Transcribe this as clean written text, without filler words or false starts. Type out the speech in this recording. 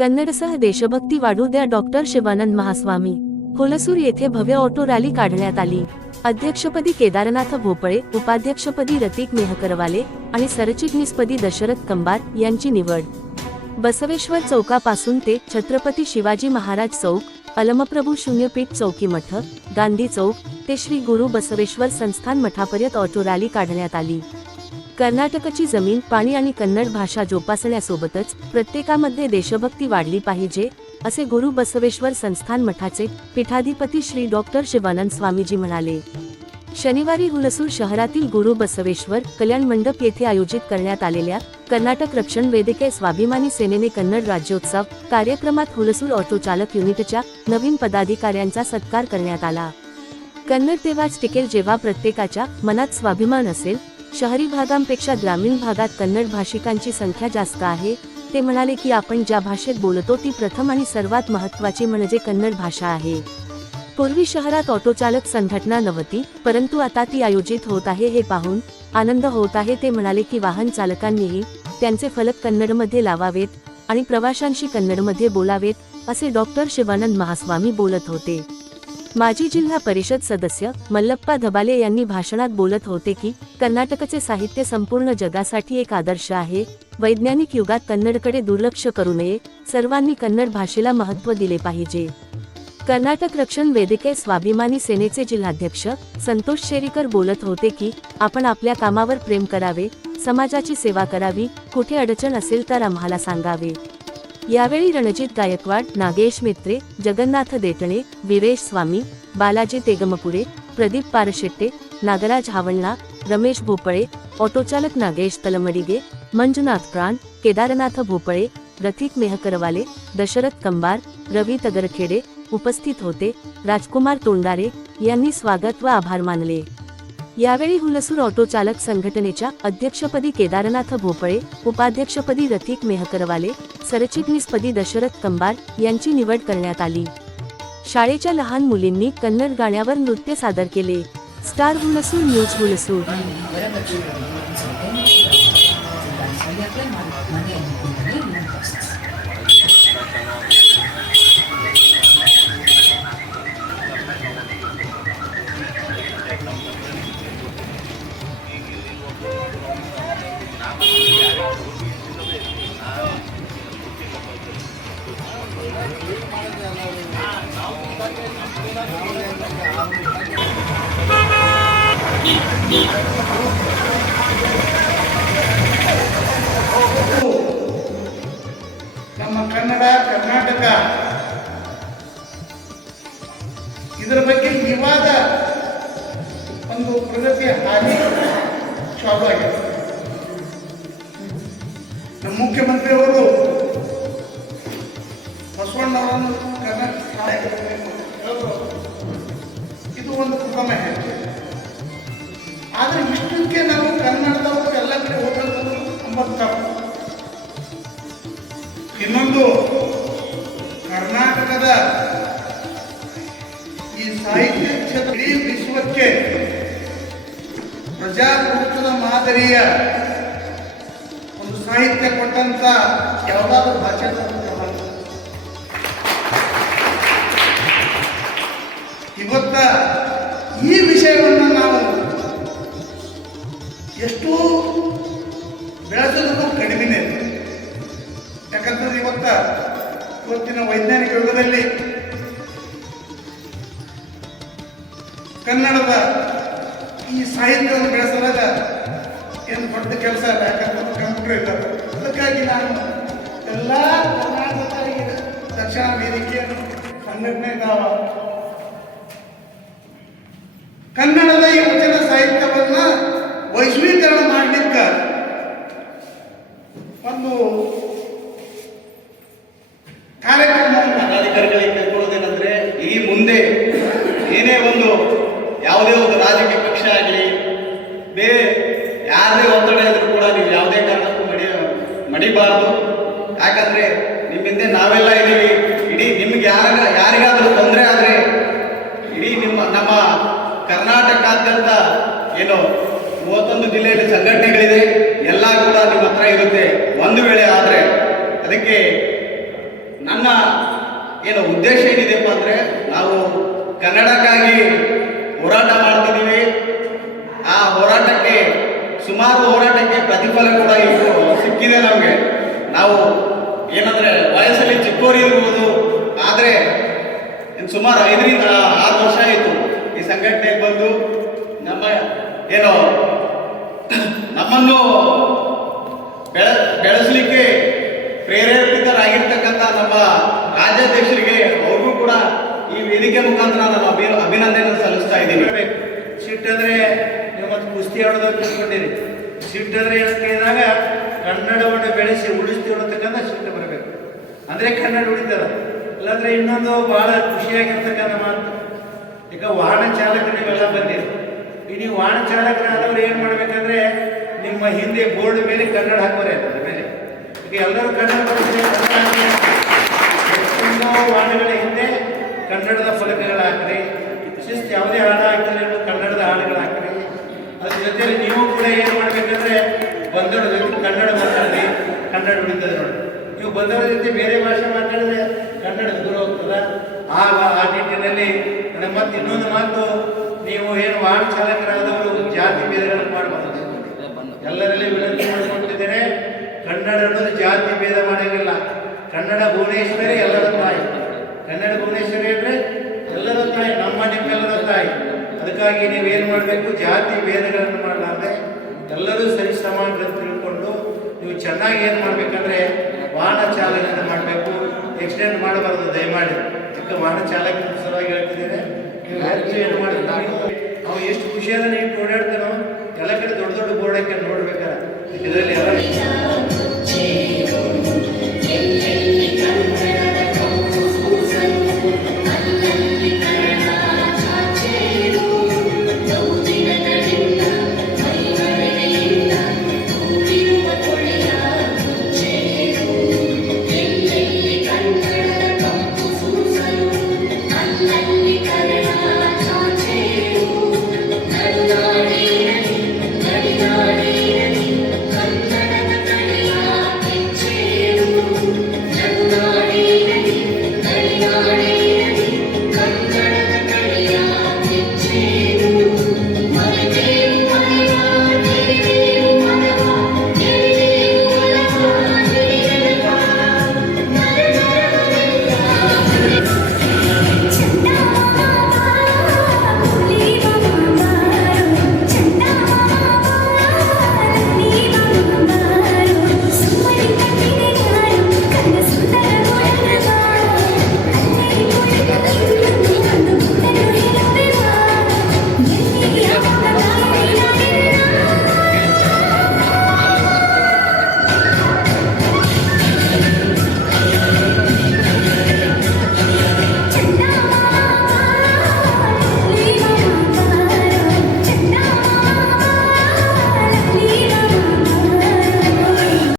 कन्नडसह देशभक्ती वाढू द्या डॉक्टर शिवानंद महास्वामी। हुलसूर येथे भव्य ऑटो रॅली काढण्यात आली। अध्यक्षपदी केदारनाथ भोपळे, उपाध्यक्षपदी रतिक मेहकरवाले आणि सरचिटणीसपदी दशरथ कंबार यांची निवड। बसवेश्वर चौकापासून ते छत्रपती शिवाजी महाराज चौक, अलमप्रभू शून्यपीठ चौकी मठ, गांधी चौक ते श्री गुरु बसवेश्वर संस्थान मठापर्यंत ऑटो रॅली काढण्यात आली। कर्नाटकची जमीन, पाणी आणि कन्नड भाषा जोपासण्यासोबतच प्रत्येकामध्ये देशभक्ती वाढली पाहिजे, असे गुरु बसवेश्वर संस्थान मठाचे पीठाधिपती श्री डॉक्टर शिवानंद स्वामीजी म्हणाले। शनिवारी हुलसूर शहरातील गुरु बसवेश्वर कल्याण मंडप येथे आयोजित करण्यात आलेल्या कर्नाटक रक्षण वेदिके स्वाभिमानी सेनेने कन्नड राज्योत्सव कार्यक्रमात हुलसूर ऑटो चालक युनिटच्या नवीन पदाधिकाऱ्यांचा सत्कार करण्यात आला। कन्नड तेव्हाच टिकेल जेव्हा प्रत्येकाच्या मनात स्वाभिमान असेल। शहरी भागांपेक्षा ग्रामीण भागात कन्नड भाषिकांची संख्या जास्त आहे। ते म्हणाले की आपण ज्या भाषेत बोलतो ती प्रथम आणि सर्वात महत्त्वाची म्हणजे कन्नड भाषा आहे। पूर्वी शहरात ऑटो चालक संघटना नव्हती, परंतु आता ती आयोजित होत आहे हे पाहून आनंद होत आहे। ते म्हणाले की वाहन चालकांनीही त्यांचे फलक कन्नडमध्ये लावावेत आणि प्रवाशांशी कन्नडमध्ये बोलावेत, असे डॉक्टर शिवानंद महास्वामी बोलत होते। माजी जिल्हा परिषद सदस्य मल्लप्पा धबाले यांनी भाषणात बोलत होते की कर्नाटकचे साहित्य संपूर्ण जगासाठी एक आदर्श आहे। वैज्ञानिक युगात कन्नडकडे दुर्लक्ष करू नये, सर्वांनी कन्नड भाषेला महत्त्व दिले पाहिजे। कर्नाटक रक्षण वेदिके स्वाभिमानी सेनेचे जिल्हाध्यक्ष संतोष शेरीकर बोलत होते की आपण आपल्या कामावर प्रेम करावे, समाजाची सेवा करावी, कुठे अडचण असेल तर आम्हाला सांगावे। यावेळी रणजित गायकवाड, नागेश मित्रे, जगन्नाथ देटणे, वीरेश स्वामी, बालाजी तेगमपुरे, प्रदीप पारशेट्टे, नागराज हावळणा, रमेश भोपळे, ऑटोचालक नागेश तलमडिगे, मंजुनाथ प्राण, केदारनाथ भोपळे, रतिक मेहकरवाले, दशरथ कंबार, रवी तगरखेडे उपस्थित होते। राजकुमार तोंडारे यांनी स्वागत व आभार मानले। यावेळी हुलसूर ऑटो चालक संघटनेच्या अध्यक्षपदी केदारनाथ भोपळे, उपाध्यक्षपदी रतिक मेहकरवाले, सरचिटणीसपदी दशरथ कंबार यांची निवड करण्यात आली। शाळेच्या लहान मुलींनी कन्नड गाण्यावर नृत्य सादर केले। Star Hulsoor news Hulsoor. ನಮ್ಮ ಕನ್ನಡ ಕರ್ನಾಟಕ ಇದರ ಬಗ್ಗೆ ಇವಾಗ ಒಂದು ಪ್ರಗತಿಯ ಹಾದಿ ಚಾಲು ಆಗಿದೆ। ನಮ್ಮ ಮುಖ್ಯಮಂತ್ರಿಯವರು ಬಸವಣ್ಣವರನ್ನು ಇದು ಒಂದು ಉಪಮ ಹೆಜ್ಜೆ। ಆದರೆ ಇಷ್ಟಕ್ಕೆ ನಾವು ಕನ್ನಡದವರು ಎಲ್ಲ ಕಡೆ ಹೋಗಬೇಕು ಅಂಬದು ತಪ್ಪು। ಇನ್ನೊಂದು ಕರ್ನಾಟಕದ ಈ ಸಾಹಿತ್ಯ ಕ್ಷೇತ್ರ ಇಡೀ ವಿಶ್ವಕ್ಕೆ ಪ್ರಜಾಪ್ರಭುತ್ವದ ಮಾದರಿಯ ಒಂದು ಸಾಹಿತ್ಯ ಕೊಟ್ಟಂತ ಯಾವುದಾದ್ರೂ ಭಾಷೆ ಇವತ್ತ ಈ ವಿಷಯವನ್ನು ನಾವು ಎಷ್ಟು ಬೆಳೆಸೋದು ಕಡಿಮೆನೇ। ಯಾಕಂತಂದ್ರೆ ಇವತ್ತಿನ ವೈಜ್ಞಾನಿಕ ಯುಗದಲ್ಲಿ ಕನ್ನಡದ ಈ ಸಾಹಿತ್ಯವನ್ನು ಬೆಳೆಸೋದಾಗ ಏನು ದೊಡ್ಡ ಕೆಲಸ ಇಲ್ಲ, ಯಾಕಂತಂದ್ರೆ ಕಂಪ್ಯೂಟರ್ ಇಲ್ಲ। ಅದಕ್ಕಾಗಿ ನಾನು ಎಲ್ಲ ಕರ್ನಾಟಕ ರಕ್ಷಣಾ ವೇದಿಕೆಯನ್ನು ಸಂಘಟನೆ ಇದ್ದಾವ ಕನ್ನಡದ ಈ ವಚನ ಸಾಹಿತ್ಯವನ್ನ ವೈಶ್ವೀಕರಣ ಮಾಡಲಿಕ್ಕೆ ಒಂದು ಕಾರ್ಯಕ್ರಮವನ್ನು ಅಧಿಕಾರಿಗಳಿಗೆ ಕೇಳ್ಕೊಳ್ಳೋದೇನೆಂದ್ರೆ, ಈ ಮುಂದೆ ಏನೇ ಒಂದು ಯಾವುದೇ ಒಂದು ರಾಜಕೀಯ ಪಕ್ಷ ಆಗಲಿ ಬೇರೆ ಯಾರದೇ ಒತ್ತಡ ಇದ್ರೂ ಕೂಡ ನೀವು ಯಾವುದೇ ಕಾರಣಕ್ಕೂ ಮಡಿಬಾರ್ದು। ಯಾಕಂದ್ರೆ ನಿಮ್ಮಿಂದ ನಾವೆಲ್ಲ ಇದ್ದೀವಿ। ಇಡೀ ನಿಮ್ಗೆ ಯಾರಿಗಾದ್ರೂ ತೊಂದರೆ ಆದರೆ ಇಡೀ ನಮ್ಮ ಕರ್ನಾಟಕಾದ್ಯಂತ ಏನು 31 ಜಿಲ್ಲೆಯಲ್ಲಿ ಸಂಘಟನೆಗಳಿದೆ, ಎಲ್ಲ ಕೂಡ ನಿಮ್ಮ ಹತ್ರ ಇರುತ್ತೆ। ಒಂದು ವೇಳೆ ಆದರೆ ಅದಕ್ಕೆ ನನ್ನ ಏನು ಉದ್ದೇಶ ಏನಿದೆಪ್ಪ ಅಂದರೆ ನಾವು ಕನ್ನಡಕ್ಕಾಗಿ ಹೋರಾಟ ಮಾಡ್ತಿದ್ದೀವಿ. ಆ ಹೋರಾಟಕ್ಕೆ ಸುಮಾರು ಹೋರಾಟಕ್ಕೆ ಪ್ರತಿಫಲ ಕೂಡ ಈಗ ಸಿಕ್ಕಿದೆ ನಮಗೆ. ನಾವು ಏನಂದರೆ ವಯಸ್ಸಲ್ಲಿ ಚಿಕ್ಕವರಿರ್ಬೋದು, ಆದರೆ ಸುಮಾರು 5 ರಿಂದ 6 ವರ್ಷ ಆಯಿತು ಈ ಸಂಘಟನೆಗೆ ಬಂದು. ನಮ್ಮ ಏನೋ ನಮ್ಮನ್ನು ಬೆಳೆಸಲಿಕ್ಕೆ ಪ್ರೇರೇಪಿತರಾಗಿರ್ತಕ್ಕಂಥ ನಮ್ಮ ರಾಜ್ಯಾಧ್ಯಕ್ಷರಿಗೆ ಅವ್ರಿಗೂ ಕೂಡ ಈ ವೇದಿಕೆ ಮುಖಾಂತರ ನಾನು ಅಭಿನಂದನೆ ಸಲ್ಲಿಸ್ತಾ ಇದ್ದೀನಿ. ಸಿಟ್ಟಂದ್ರೆ ನೀವು ಮತ್ತೆ ಕುಸ್ತಿ ಆಡೋದು ತಿಳ್ಕೊಂಡಿರಿ. ಸಿಟ್ಟಂದ್ರೆ ಏನಕ್ಕೆ ಇದ್ದಾಗ ಕನ್ನಡವನ್ನು ಬೆಳೆಸಿ ಉಳಿಸ್ತೀವಿ ಅನ್ನತಕ್ಕಂಥ ಸಿಟ್ಟು ಬರಬೇಕು, ಅಂದರೆ ಕನ್ನಡ ಉಳಿತದ. ಇಲ್ಲಾಂದ್ರೆ ಇನ್ನೊಂದು ಭಾಳ ಖುಷಿಯಾಗಿರ್ತಕ್ಕಂಥ ಮಾತು, ಈಗ ವಾಹನ ಚಾಲಕರು ನೀವೆಲ್ಲ ಬಂದಿರಿ. ಈ ನೀವು ವಾಹನ ಚಾಲಕರಾದವ್ರು ಏನು ಮಾಡ್ಬೇಕಂದ್ರೆ ನಿಮ್ಮ ಹಿಂದೆ ಬೋರ್ಡ್ ಮೇಲೆ ಕನ್ನಡ ಹಾಕೋರೆ ಅದರ ಮೇಲೆ. ಈಗ ಎಲ್ಲರೂ ಕನ್ನಡ ಬಳಸಿ ಎಷ್ಟೊಂದು ವಾಹನಗಳ ಹಿಂದೆ ಕನ್ನಡದ ಫಲಕಗಳು ಹಾಕ್ರಿ. ಶಿಸ್ತು ಯಾವುದೇ ಹಾಡು ಹಾಕಿದ್ರೆ ಕನ್ನಡದ ಹಾಡುಗಳು ಹಾಕ್ರಿ. ಅದ್ರ ಜೊತೆಲಿ ನೀವು ಕೂಡ ಏನು ಮಾಡ್ಬೇಕಂದ್ರೆ ಬಂದವ್ರ ಜೊತೆ ಕನ್ನಡ ಮಾತಾಡಿ, ಕನ್ನಡ ಉಳಿತದೆ ನೋಡಿ. ನೀವು ಬಂದವರ ಜೊತೆ ಬೇರೆ ಭಾಷೆ ಮಾತಾಡಿದ್ರೆ ಕನ್ನಡ ದೂರ ಹೋಗ್ತದ. ಆ ನಿಟ್ಟಿನಲ್ಲಿ ಮತ್ತೆ ಇನ್ನೊಂದು ಮಾತು, ನೀವು ಏನು ವಾಹನ ಚಾಲಕರಾದವರು ಜಾತಿ ಭೇದಗಳನ್ನು ಮಾಡಬಾರ್ದು. ಎಲ್ಲರಲ್ಲಿ ವಿನಂತಿ ಮಾಡಿಕೊಂಡಿದ್ದೇನೆ, ಕನ್ನಡ ಅನ್ನೋದು ಜಾತಿ ಭೇದ ಮಾಡೋಂಗಿಲ್ಲ. ಕನ್ನಡ ಭುವನೇಶ್ವರಿ ಎಲ್ಲರ ತಾಯಿ. ಕನ್ನಡ ಭುವನೇಶ್ವರಿ ಅಂದರೆ ಎಲ್ಲರ ತಾಯಿ, ನಮ್ಮ ನಿಮ್ಮೆಲ್ಲರ ತಾಯಿ. ಅದಕ್ಕಾಗಿ ನೀವೇನು ಮಾಡಬೇಕು, ಜಾತಿ ಭೇದಗಳನ್ನು ಮಾಡಲಾರ್ದೆ ಎಲ್ಲರೂ ಸರಿ ಸಮಾನಗಳನ್ನು ತಿಳ್ಕೊಂಡು ನೀವು ಚೆನ್ನಾಗಿ ಏನು ಮಾಡಬೇಕಂದ್ರೆ ವಾಹನ ಚಾಲನೆ ಮಾಡಬೇಕು. ಎಕ್ಸಿಡೆಂಟ್ ಮಾಡಬಾರ್ದು ದಯಮಾಡಿ. ಚಿಕ್ಕ ವಾಹನ ಚಾಲಕರ ಸಲುವಾಗಿ ಹೇಳ್ತಿದ್ದೇನೆ. ನೀವು ಹೆಚ್ಚು ಏನು ಮಾಡಬೇಕು, ನಾವು ಎಷ್ಟು ಖುಷಿಯಾದ ನೀವು ಓಡಾಡ್ತಾನೋ ಎಲ್ಲ ಕಡೆ ದೊಡ್ಡ ದೊಡ್ಡ ಬೋರ್ಡ್ ಹಾಕಿ ನೋಡ್ಬೇಕಾರೆ ಇದರಲ್ಲಿ ಎಲ್ಲ